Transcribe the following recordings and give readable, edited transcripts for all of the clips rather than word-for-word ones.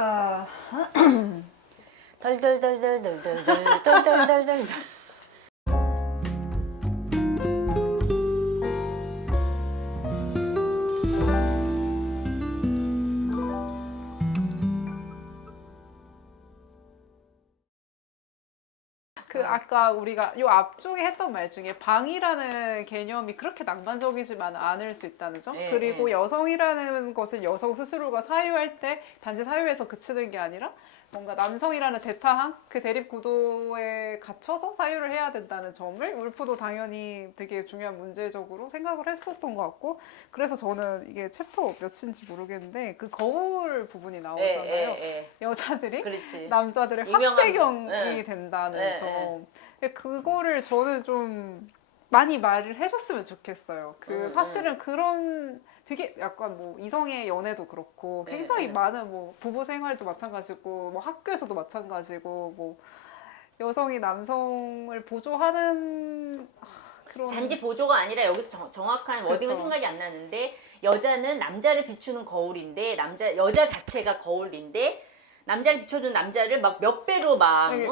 아, 덜덜덜덜덜덜덜덜덜덜덜. 그 아까 우리가 요 앞쪽에 했던 말 중에 방이라는 개념이 그렇게 낭만적이지만 않을 수 있다는 점. 예, 그리고 예. 여성이라는 것을 여성 스스로가 사유할 때 단지 사유에서 그치는 게 아니라 뭔가 남성이라는 대타항 그 대립 구도에 갇혀서 사유를 해야 된다는 점을 울프도 당연히 되게 중요한 문제적으로 생각을 했었던 것 같고, 그래서 저는 이게 챕터 몇인지 모르겠는데 그 거울 부분이 나오잖아요. 예. 여자들이 그렇지. 남자들의 유명한 확대경이 예. 된다는 예, 점. 그거를 저는 좀 많이 말을 해줬으면 좋겠어요. 사실은 그런 되게 약간 뭐 이성의 연애도 그렇고 굉장히 네. 많은 뭐 부부 생활도 마찬가지고 뭐 학교에서도 마찬가지고 뭐 여성이 남성을 보조하는 그런 단지 보조가 아니라 여기서 정확한 워딩은 그쵸. 생각이 안 나는데 여자는 남자를 비추는 거울인데 여자 자체가 거울인데 남자를 비춰준 남자를 막 몇 배로 막 이제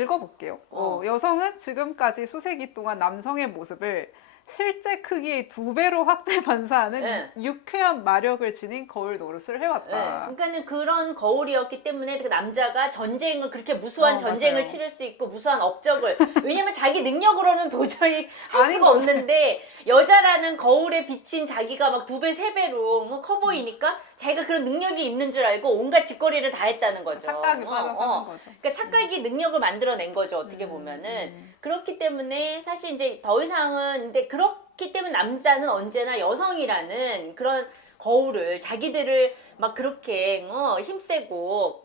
읽어볼게요. 어. 여성은 지금까지 수세기 동안 남성의 모습을 실제 크기의 2배로 확대 반사하는 네. 유쾌한 마력을 지닌 거울 노릇을 네. 해왔다. 그러니까는 그런 거울이었기 때문에 그 남자가 전쟁을 그렇게 무수한 전쟁을 맞아요. 치를 수 있고 무수한 업적을 왜냐면 자기 능력으로는 도저히 할 아닌 수가 거지. 없는데 여자라는 거울에 비친 자기가 막 2배, 3배로 커 보이니까 자기가 그런 능력이 있는 줄 알고 온갖 짓거리를 다 했다는 거죠. 착각에 빠져 사는 거죠. 그러니까 착각이 능력을 만들어낸 거죠. 어떻게 보면은. 그렇기 때문에 사실 이제 더 이상은 근데 그렇기 때문에 남자는 언제나 여성이라는 그런 거울을 자기들을 막 그렇게 힘세고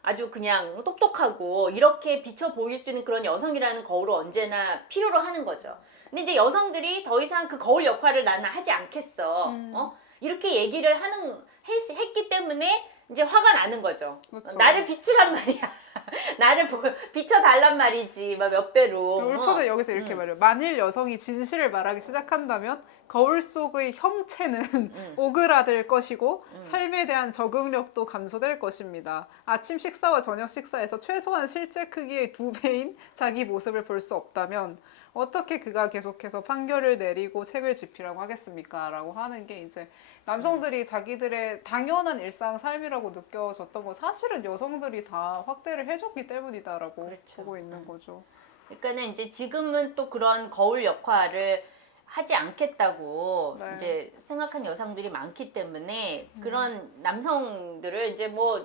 아주 그냥 똑똑하고 이렇게 비춰 보일 수 있는 그런 여성이라는 거울을 언제나 필요로 하는 거죠. 근데 이제 여성들이 더 이상 그 거울 역할을 나는 하지 않겠어. 이렇게 얘기를 했기 때문에 이제 화가 나는 거죠. 그렇죠. 나를 비추란 말이야. 나를 비춰달란 말이지. 막 몇 배로. 울프도 여기서 이렇게 말해요. 만일 여성이 진실을 말하기 시작한다면 거울 속의 형체는 오그라들 것이고 삶에 대한 적응력도 감소될 것입니다. 아침 식사와 저녁 식사에서 최소한 실제 크기의 2배인 자기 모습을 볼 수 없다면 어떻게 그가 계속해서 판결을 내리고 책을 집히라고 하겠습니까? 라고 하는 게 이제 남성들이 자기들의 당연한 일상 삶이라고 느껴졌던 거 사실은 여성들이 다 확대를 해줬기 때문이다라고 그렇죠. 보고 있는 거죠. 그러니까는 이제 지금은 또 그런 거울 역할을 하지 않겠다고 네. 이제 생각한 여성들이 많기 때문에 그런 남성들을 이제 뭐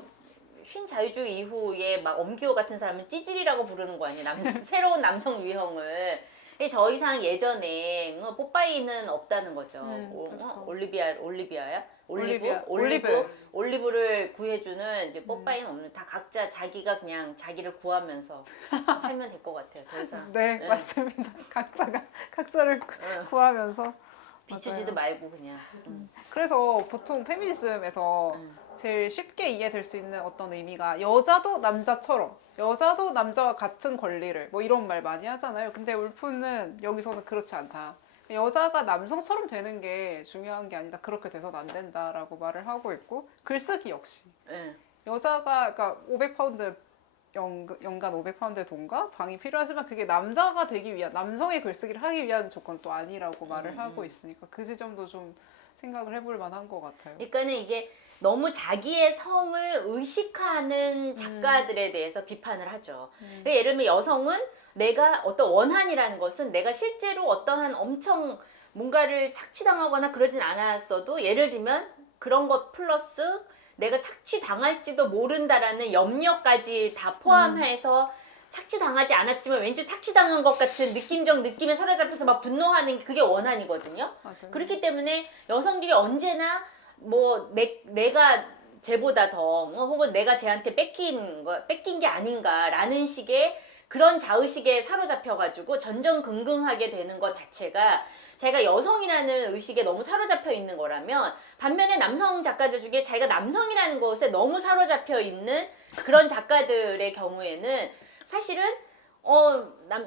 신자유주의 이후에 막 엄기호 같은 사람은 찌질이라고 부르는 거 아니에요. 새로운 남성 유형을. 더 이상 예전에 뽀빠이는 없다는 거죠. 그렇죠. 올리비아야? 올리비아. 올리브를 구해주는 이제 뽀빠이는 없는 다 각자 자기가 그냥 자기를 구하면서 살면 될 것 같아요. 더 이상 네, 맞습니다. 각자를 구하면서 비추지도 맞아요. 말고 그냥. 그래서 보통 페미니즘에서 제일 쉽게 이해될 수 있는 어떤 의미가 여자도 남자와 같은 권리를 뭐 이런 말 많이 하잖아요. 근데 울프는 여기서는 그렇지 않다. 여자가 남성처럼 되는 게 중요한 게 아니다. 그렇게 돼서는 안 된다라고 말을 하고 있고, 글쓰기 역시 여자가 그러니까 500파운드 연간 500파운드의 돈과 방이 필요하지만 그게 남자가 되기 위한 남성의 글쓰기를 하기 위한 조건 또 아니라고 말을 하고 있으니까 그 지점도 좀 생각을 해볼 만한 것 같아요. 그러니까는 이게 너무 자기의 성을 의식하는 작가들에 대해서 비판을 하죠. 그러니까 예를 들면 여성은 내가 어떤 원한이라는 것은 내가 실제로 어떠한 엄청 뭔가를 착취당하거나 그러진 않았어도 예를 들면 그런 것 플러스 내가 착취당할지도 모른다라는 염려까지 다 포함해서 착취당하지 않았지만 왠지 착취당한 것 같은 느낌에 사로잡혀서 막 분노하는 게 그게 원한이거든요. 맞아요. 그렇기 때문에 여성들이 언제나 뭐 내가 쟤보다 더 혹은 내가 쟤한테 뺏긴 게 아닌가라는 식의 그런 자의식에 사로잡혀가지고 전전긍긍하게 되는 것 자체가 자기가 여성이라는 의식에 너무 사로잡혀 있는 거라면 반면에 남성 작가들 중에 자기가 남성이라는 것에 너무 사로잡혀 있는 그런 작가들의 경우에는 사실은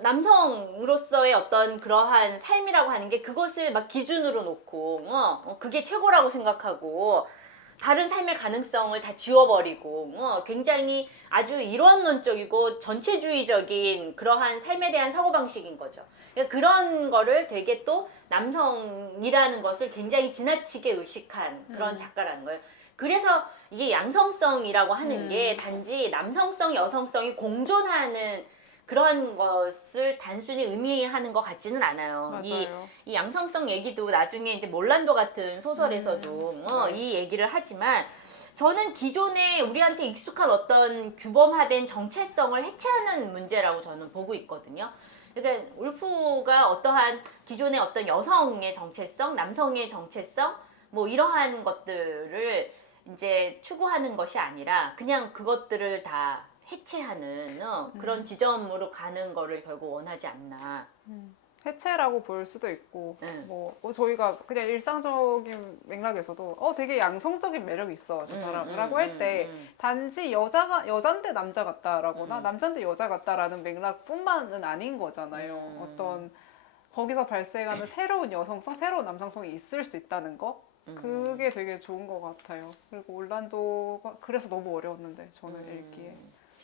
남성으로서의 어떤 그러한 삶이라고 하는 게 그것을 막 기준으로 놓고 그게 최고라고 생각하고 다른 삶의 가능성을 다 지워버리고 굉장히 아주 이론론적이고 전체주의적인 그러한 삶에 대한 사고방식인 거죠. 그러니까 그런 거를 되게 또 남성이라는 것을 굉장히 지나치게 의식한 그런 작가라는 거예요. 그래서 이게 양성성이라고 하는 게 단지 남성성, 여성성이 공존하는 그런 것을 단순히 의미하는 것 같지는 않아요. 이 맞아요. 양성성 얘기도 나중에 이제 몰란도 같은 소설에서도 이 얘기를 하지만 저는 기존에 우리한테 익숙한 어떤 규범화된 정체성을 해체하는 문제라고 저는 보고 있거든요. 그러니까 울프가 어떠한 기존의 어떤 여성의 정체성, 남성의 정체성, 뭐 이러한 것들을 이제 추구하는 것이 아니라 그냥 그것들을 다 해체하는 그런 지점으로 가는 거를 결국 원하지 않나. 해체라고 볼 수도 있고 저희가 그냥 일상적인 맥락에서도 되게 양성적인 매력이 있어 저 사람이라고 할 때 단지 여잔데 남자 같다라거나 남잔데 여자 같다라는 맥락뿐만은 아닌 거잖아요. 어떤 거기서 발생하는 새로운 여성성, 새로운 남성성이 있을 수 있다는 거 그게 되게 좋은 것 같아요. 그리고 올란도가 그래서 너무 어려웠는데 저는 읽기에.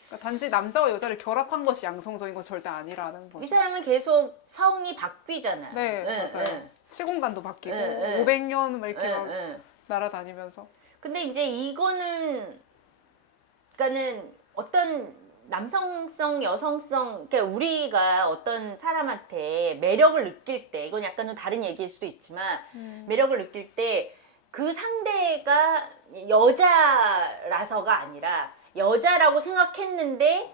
그러니까 단지 남자와 여자를 결합한 것이 양성적인 건 절대 아니라는 거죠. 이 사람은 계속 성이 바뀌잖아요. 네, 맞아요. 시공간도 바뀌고 네. 500년 막 이렇게 네, 막 네. 날아다니면서. 근데 이제 이거는 그러니까는 어떤 남성성, 여성성, 그러니까 우리가 어떤 사람한테 매력을 느낄 때, 이건 약간 좀 다른 얘기일 수도 있지만, 매력을 느낄 때 그 상대가 여자라서가 아니라 여자라고 생각했는데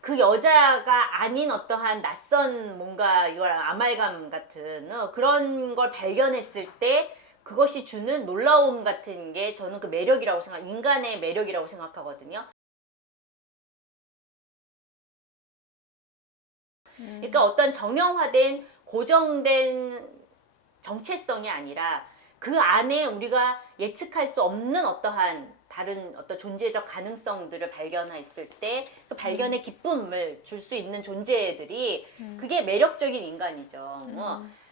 그 여자가 아닌 어떠한 낯선 뭔가 이걸 아말감 같은 그런 걸 발견했을 때 그것이 주는 놀라움 같은 게 저는 그 매력이라고 인간의 매력이라고 생각하거든요. 그러니까 어떤 정형화된 고정된 정체성이 아니라 그 안에 우리가 예측할 수 없는 어떠한 다른 어떤 존재적 가능성들을 발견했을 때 그 발견의 기쁨을 줄 수 있는 존재들이 그게 매력적인 인간이죠.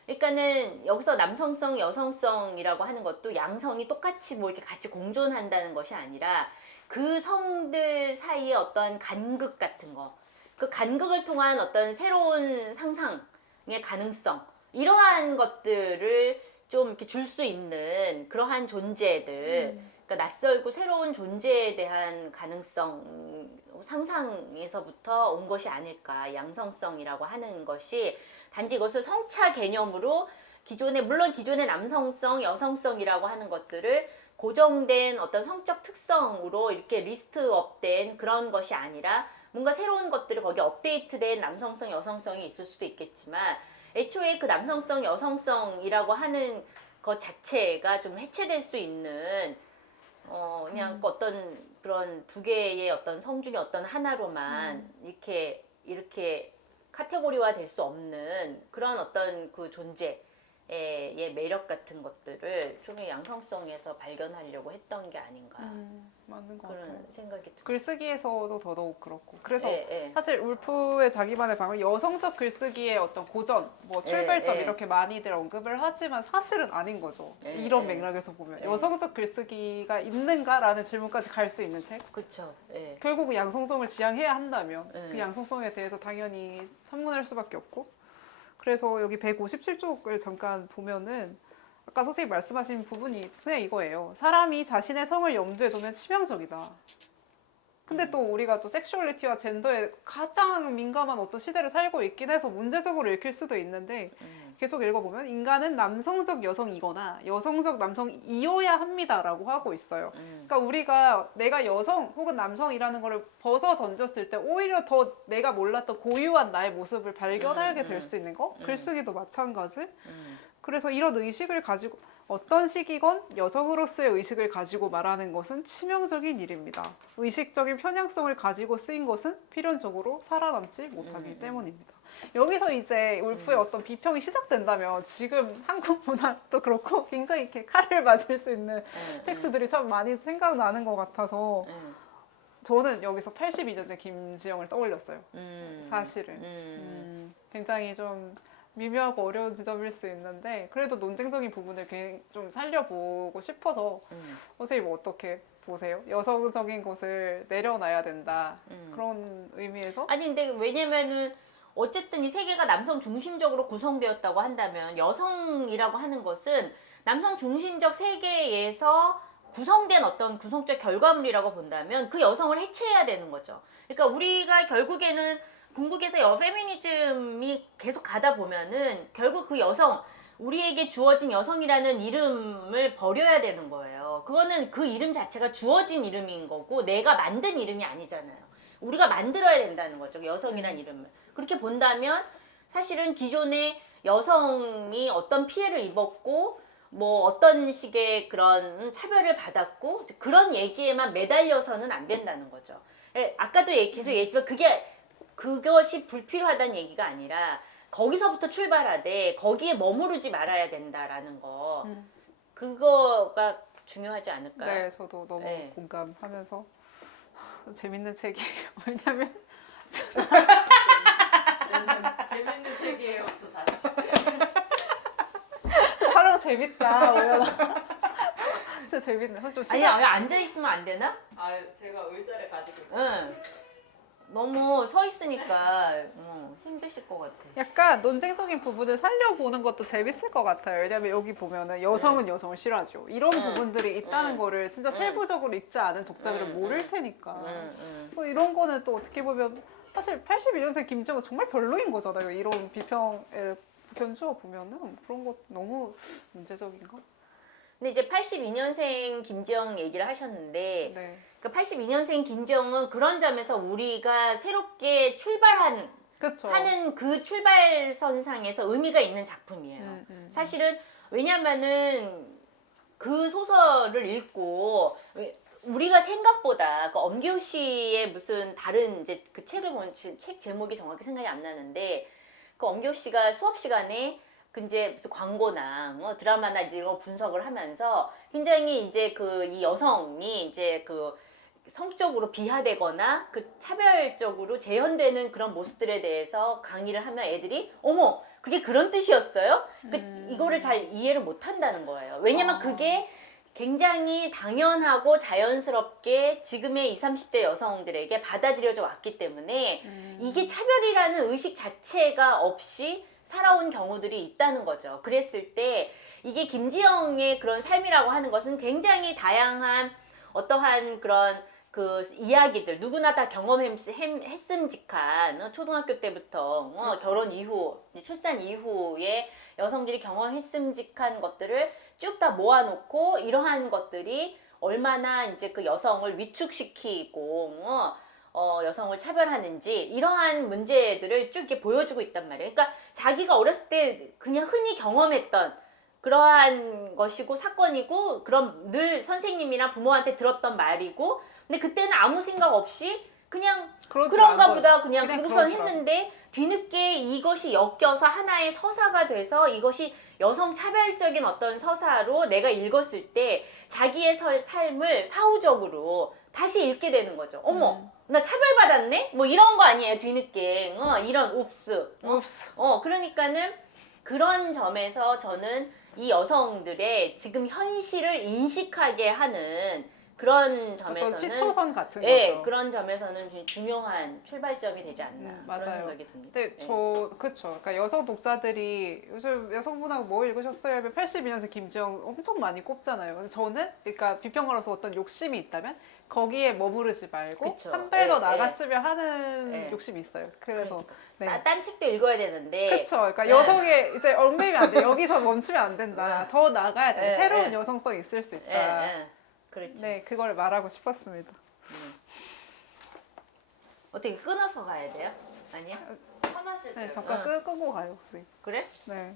그러니까는 여기서 남성성, 여성성이라고 하는 것도 양성이 똑같이 뭐 이렇게 같이 공존한다는 것이 아니라 그 성들 사이에 어떤 간극 같은 거, 그 간극을 통한 어떤 새로운 상상의 가능성, 이러한 것들을 좀 이렇게 줄 수 있는 그러한 존재들, 그러니까 낯설고 새로운 존재에 대한 가능성, 상상에서부터 온 것이 아닐까. 양성성이라고 하는 것이 단지 이것을 성차 개념으로 물론 기존의 남성성, 여성성이라고 하는 것들을 고정된 어떤 성적 특성으로 이렇게 리스트업된 그런 것이 아니라 뭔가 새로운 것들을 거기에 업데이트된 남성성, 여성성이 있을 수도 있겠지만 애초에 그 남성성, 여성성이라고 하는 것 자체가 좀 해체될 수 있는 그냥 어떤 그런 두 개의 어떤 성 중에 어떤 하나로만 이렇게 카테고리화 될 수 없는 그런 어떤 그 존재의 매력 같은 것들을 좀 양성성에서 발견하려고 했던 게 아닌가. 맞는 것 그런 같아요. 생각이 듭니다. 글쓰기에서도 더더욱 그렇고. 그래서 예. 사실 울프의 자기만의 방을 여성적 글쓰기의 어떤 고전, 뭐 출발점 예. 이렇게 많이들 언급을 하지만 사실은 아닌 거죠. 예. 이런 예. 맥락에서 보면 예. 여성적 글쓰기가 있는가라는 질문까지 갈 수 있는 책. 그렇죠. 예. 결국은 양성성을 지향해야 한다면 예. 그 양성성에 대해서 당연히 탐문할 수밖에 없고. 그래서 여기 157쪽을 잠깐 보면은 아까 선생님 말씀하신 부분이 그냥 이거예요. 사람이 자신의 성을 염두에 두면 치명적이다. 근데 또 우리가 또 섹슈얼리티와 젠더에 가장 민감한 어떤 시대를 살고 있긴 해서 문제적으로 읽힐 수도 있는데 계속 읽어보면 인간은 남성적 여성이거나 여성적 남성이어야 합니다라고 하고 있어요. 그러니까 우리가 내가 여성 혹은 남성이라는 거를 벗어 던졌을 때 오히려 더 내가 몰랐던 고유한 나의 모습을 발견하게 될 수 있는 거? 글쓰기도 마찬가지. 그래서 이런 의식을 가지고 어떤 시기건 여성으로서의 의식을 가지고 말하는 것은 치명적인 일입니다. 의식적인 편향성을 가지고 쓰인 것은 필연적으로 살아남지 못하기 때문입니다. 여기서 이제 울프의 어떤 비평이 시작된다면 지금 한국 문화도 그렇고 굉장히 이렇게 칼을 맞을 수 있는 텍스트들이 참 많이 생각나는 것 같아서 저는 여기서 82년대 김지영을 떠올렸어요. 사실은. 굉장히 좀 미묘하고 어려운 지점일 수 있는데 그래도 논쟁적인 부분을 좀 살려보고 싶어서 선생님 어떻게 보세요? 여성적인 것을 내려놔야 된다 그런 의미에서? 아니 근데 왜냐면은 어쨌든 이 세계가 남성 중심적으로 구성되었다고 한다면 여성이라고 하는 것은 남성 중심적 세계에서 구성된 어떤 구성적 결과물이라고 본다면 그 여성을 해체해야 되는 거죠. 그러니까 우리가 결국에는 궁극에서 페미니즘이 계속 가다 보면은 결국 그 여성, 우리에게 주어진 여성이라는 이름을 버려야 되는 거예요. 그거는 그 이름 자체가 주어진 이름인 거고 내가 만든 이름이 아니잖아요. 우리가 만들어야 된다는 거죠. 여성이라는 이름을. 그렇게 본다면 사실은 기존의 여성이 어떤 피해를 입었고 뭐 어떤 식의 그런 차별을 받았고 그런 얘기에만 매달려서는 안 된다는 거죠. 아까도 계속 얘기했지만 그것이 불필요하다는 얘기가 아니라 거기서부터 출발하되 거기에 머무르지 말아야 된다라는 거 그거가 중요하지 않을까요? 네, 저도 너무 네. 공감하면서 재밌는 책이에요. 왜냐면 재밌는 책이에요. 또 다시. 촬영 재밌다. 오연아. 진짜 재밌네. 사실 좀 아니 시간 앉아 있으면 안 되나? 아, 제가 의자를 가지고 있어요. 응. 너무 서 있으니까 힘드실 것 같아. 약간 논쟁적인 부분을 살려보는 것도 재밌을 것 같아요. 왜냐면 여기 보면은 여성은 여성을 싫어하죠. 이런 부분들이 있다는 거를 진짜 세부적으로 읽지 않은 독자들은 모를 테니까. 뭐 이런 거는 또 어떻게 보면 사실 82년생 김정은 정말 별로인 거잖아요. 이런 비평에 견주어 보면은 그런 것 너무 문제적인가? 근데 이제 82년생 김지영 얘기를 하셨는데 네. 그러니까 82년생 김지영은 그런 점에서 우리가 새롭게 출발한 그렇죠. 하는 그 출발선상에서 의미가 있는 작품이에요. 사실은 왜냐면은 그 소설을 읽고 우리가 생각보다 그 엄기호 씨의 무슨 다른 이제 그 책을 본 책 제목이 정확히 생각이 안 나는데 그 엄기호 씨가 수업 시간에 그 이제 무슨 광고나 뭐 드라마나 이런 거 분석을 하면서 굉장히 이제 그 이 여성이 이제 그 성적으로 비하되거나 그 차별적으로 재현되는 그런 모습들에 대해서 강의를 하면 애들이 어머 그게 그런 뜻이었어요? 이거를 잘 이해를 못 한다는 거예요. 왜냐면 그게 굉장히 당연하고 자연스럽게 지금의 20, 30대 여성들에게 받아들여져 왔기 때문에 이게 차별이라는 의식 자체가 없이 살아온 경우들이 있다는 거죠. 그랬을 때 이게 김지영의 그런 삶이라고 하는 것은 굉장히 다양한 어떠한 그런 그 이야기들 누구나 다 경험했음직한 초등학교 때부터 결혼 이후 출산 이후에 여성들이 경험했음직한 것들을 쭉 다 모아놓고 이러한 것들이 얼마나 이제 그 여성을 위축시키고 여성을 차별하는지 이러한 문제들을 쭉 이렇게 보여주고 있단 말이에요. 그러니까 자기가 어렸을 때 그냥 흔히 경험했던 그러한 것이고 사건이고 그럼 늘 선생님이나 부모한테 들었던 말이고 근데 그때는 아무 생각 없이 그냥 그런가 보다 그냥 그러고선 했는데 뒤늦게 이것이 엮여서 하나의 서사가 돼서 이것이 여성 차별적인 어떤 서사로 내가 읽었을 때 자기의 삶을 사후적으로 다시 읽게 되는 거죠. 어머 나 차별받았네? 뭐 이런 거 아니에요 뒤늦게 이런 옵스 그러니까는 그런 점에서 저는 이 여성들의 지금 현실을 인식하게 하는 그런 점에서는 어떤 시초선 같은 예, 거죠. 그런 점에서는 좀 중요한 출발점이 되지 않나 그런 맞아요. 생각이 듭니다. 근데 그쵸. 그러니까 여성 독자들이 요즘 여성분하고 뭐 읽으셨어요? 하면 82년생 김지영 엄청 많이 꼽잖아요. 근데 저는 그러니까 비평가로서 어떤 욕심이 있다면 거기에 머무르지 말고 그쵸. 한 발 더 예, 나갔으면 하는 예. 욕심이 있어요. 그래서 네. 딴 책도 읽어야 되는데 그쵸. 그러니까 네. 여성의 이제 얽매이면 안 돼. 여기서 멈추면 안 된다. 더 나가야 돼. 네, 새로운 네. 여성성이 있을 수 있다. 그렇죠. 네, 그걸 말하고 싶었습니다. 어떻게 끊어서 가야 돼요? 아니야? 편하실 네, 때요. 잠깐 끄고 가요, 혹시. 그래? 네.